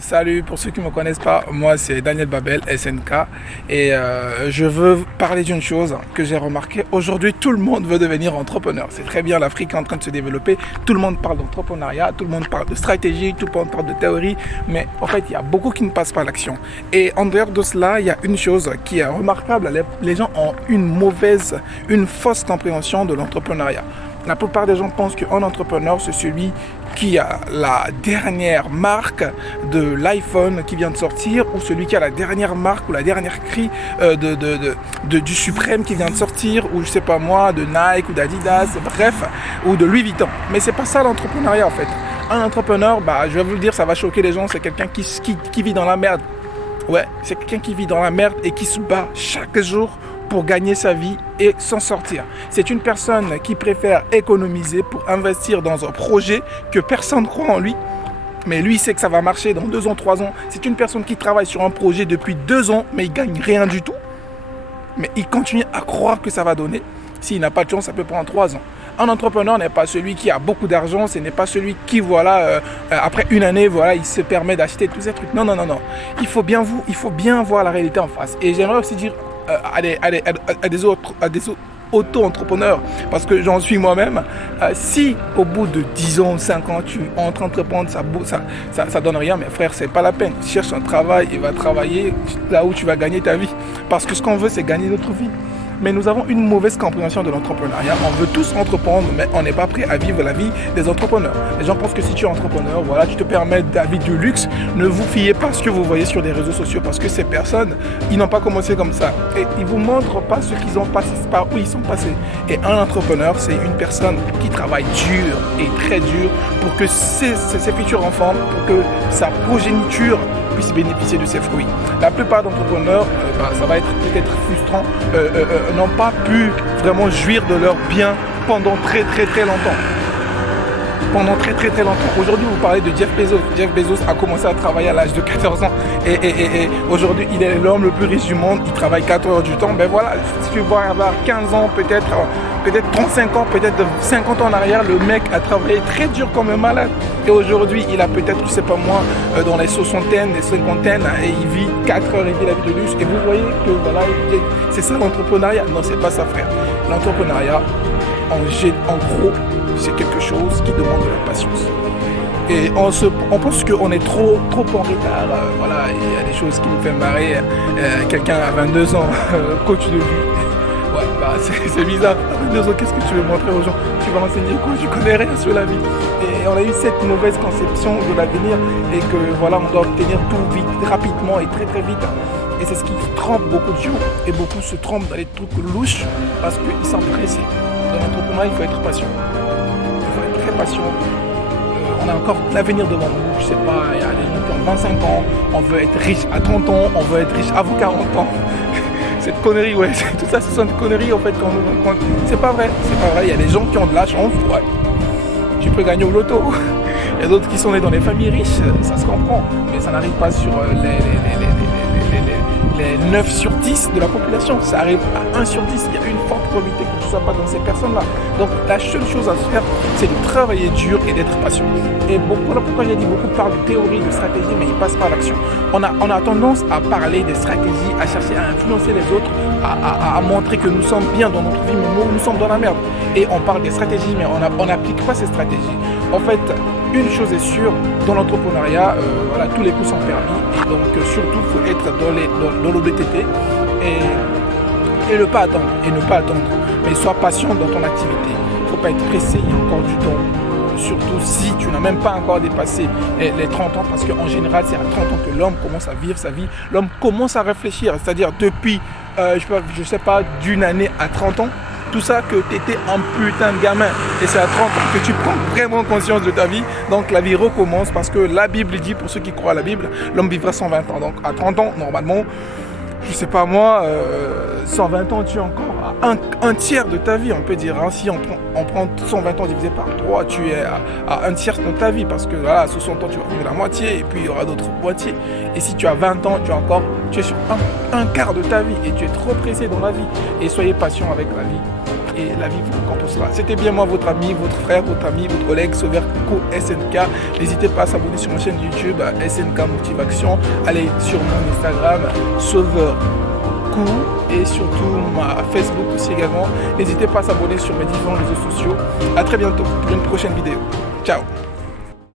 Salut, pour ceux qui ne me connaissent pas, moi c'est Daniel Babel, SNK, et je veux parler d'une chose que j'ai remarqué. Aujourd'hui, tout le monde veut devenir entrepreneur. C'est très bien, l'Afrique est en train de se développer, tout le monde parle d'entrepreneuriat, tout le monde parle de stratégie, tout le monde parle de théorie, mais en fait, il y a beaucoup qui ne passent pas à l'action. Et en dehors de cela, il y a une chose qui est remarquable, les gens ont une fausse compréhension de l'entrepreneuriat. La plupart des gens pensent qu'un entrepreneur, c'est celui qui a la dernière marque de l'iPhone qui vient de sortir, ou celui qui a la dernière marque ou la dernière cri du Suprême qui vient de sortir, ou je sais pas moi, de Nike ou d'Adidas, bref, ou de Louis Vuitton. Mais c'est pas ça l'entrepreneuriat en fait. Un entrepreneur, je vais vous le dire, ça va choquer les gens, c'est quelqu'un qui vit dans la merde. Ouais, c'est quelqu'un qui vit dans la merde et qui se bat chaque jour pour gagner sa vie et s'en sortir. C'est une personne qui préfère économiser pour investir dans un projet que personne ne croit en lui, mais lui sait que ça va marcher dans 2 ans, 3 ans. C'est une personne qui travaille sur un projet depuis 2 ans, mais il ne gagne rien du tout. Mais il continue à croire que ça va donner. S'il n'a pas de chance, ça peut prendre 3 ans. Un entrepreneur n'est pas celui qui a beaucoup d'argent, ce n'est pas celui qui, après une année, il se permet d'acheter tous ces trucs. Non. Il faut bien voir la réalité en face. Et j'aimerais aussi dire à des auto-entrepreneurs, parce que j'en suis moi-même, si au bout de 10 ans, 5 ans, tu es en train d'entreprendre, ça donne rien, mais frère, c'est pas la peine. Cherche un travail et va travailler là où tu vas gagner ta vie. Parce que ce qu'on veut, c'est gagner notre vie. Mais nous avons une mauvaise compréhension de l'entrepreneuriat. On veut tous entreprendre, mais on n'est pas prêt à vivre la vie des entrepreneurs. Les gens pensent que si tu es entrepreneur, tu te permets la vie du luxe. Ne vous fiez pas à ce que vous voyez sur les réseaux sociaux, parce que ces personnes, ils n'ont pas commencé comme ça. Et ils ne vous montrent pas ce qu'ils ont passé, par où ils sont passés. Et un entrepreneur, c'est une personne qui travaille dur et très dur pour que ses futurs enfants, pour que sa progéniture puisse bénéficier de ses fruits. La plupart d'entrepreneurs, ça va être peut-être frustrant, n'ont pas pu vraiment jouir de leurs biens pendant très longtemps. Aujourd'hui, vous parlez de Jeff Bezos. Jeff Bezos a commencé à travailler à l'âge de 14 ans. Et aujourd'hui, il est l'homme le plus riche du monde. Il travaille 4 heures du temps. Si tu vas avoir 15 ans, peut-être 35 ans, peut-être 50 ans en arrière, le mec a travaillé très dur comme un malade. Et aujourd'hui, il a peut-être, je sais pas moi, dans les 60aines, les 50aines, et il vit 4 heures, il vit la vie de luxe. Et vous voyez que c'est ça l'entrepreneuriat. Non, c'est pas ça, frère. L'entrepreneuriat, en gros, c'est quelque chose qui demande de la patience. Et on pense qu'on est trop en retard. Il y a des choses qui me font marrer. Quelqu'un à 22 ans, coach de vie. C'est bizarre. À 22 ans, qu'est-ce que tu veux montrer aux gens? Tu vas enseigner quoi? Tu connais rien sur la vie. Et on a eu cette mauvaise conception de l'avenir et que on doit obtenir tout vite, rapidement et très vite. Et c'est ce qui trompe beaucoup de gens. Et beaucoup se trompent dans les trucs louches parce qu'ils sont pressés. Dans l'entrepreneuriat, il faut être patient. Il faut être très patient. On a encore l'avenir devant nous. Je sais pas, il y a des gens qui ont 25 ans, on veut être riche à 30 ans, on veut être riche à 40 ans. Cette connerie, tout ça, ce sont des conneries en fait quand on nous raconte. C'est pas vrai. Il y a des gens qui ont de la chance, tu peux gagner au loto. Il y a d'autres qui sont nés dans des familles riches, ça se comprend, mais ça n'arrive pas sur les 9 sur 10 de la population, ça arrive à 1 sur 10. Il y a une forte probabilité que tu ne sois pas dans ces personnes-là. Donc la seule chose à faire, c'est de travailler dur et d'être patient. Et voilà pourquoi j'ai dit beaucoup parlent de théorie, de stratégie, mais ils passent pas à l'action. On a tendance à parler des stratégies, à chercher à influencer les autres, à montrer que nous sommes bien dans notre vie, mais nous sommes dans la merde. Et on parle des stratégies, mais on n'applique pas ces stratégies. En fait, une chose est sûre, dans l'entrepreneuriat, tous les coups sont permis. Donc surtout, il faut être dans l'honnêteté et ne pas attendre. Mais sois patient dans ton activité. Il ne faut pas être pressé, il y a encore du temps. Surtout si tu n'as même pas encore dépassé les 30 ans, parce qu'en général, c'est à 30 ans que l'homme commence à vivre sa vie. L'homme commence à réfléchir, c'est-à-dire depuis, je sais pas, d'une année à 30 ans, tout ça que tu étais un putain de gamin. Et c'est à 30 ans que tu prends vraiment conscience de ta vie. Donc la vie recommence parce que la Bible dit, pour ceux qui croient à la Bible, l'homme vivra 120 ans. Donc à 30 ans, normalement, je sais pas moi, 120 ans, tu es encore à un tiers de ta vie, on peut dire. Si on prend 120 ans divisé par 3, tu es à un tiers de ta vie. Parce que à 60 ans, tu vas vivre la moitié et puis il y aura d'autres moitiés. Et si tu as 20 ans, tu es sur un quart de ta vie et tu es trop pressé dans la vie. Et soyez patient avec la vie. et la vie vous compensera. C'était bien moi, votre ami, votre frère, votre ami, votre collègue, Sauveur Co SNK. N'hésitez pas à s'abonner sur ma chaîne YouTube SNK Motivation. Allez sur mon Instagram, Sauveur Co, et surtout ma Facebook aussi également. N'hésitez pas à s'abonner sur mes différents réseaux sociaux. À très bientôt pour une prochaine vidéo. Ciao.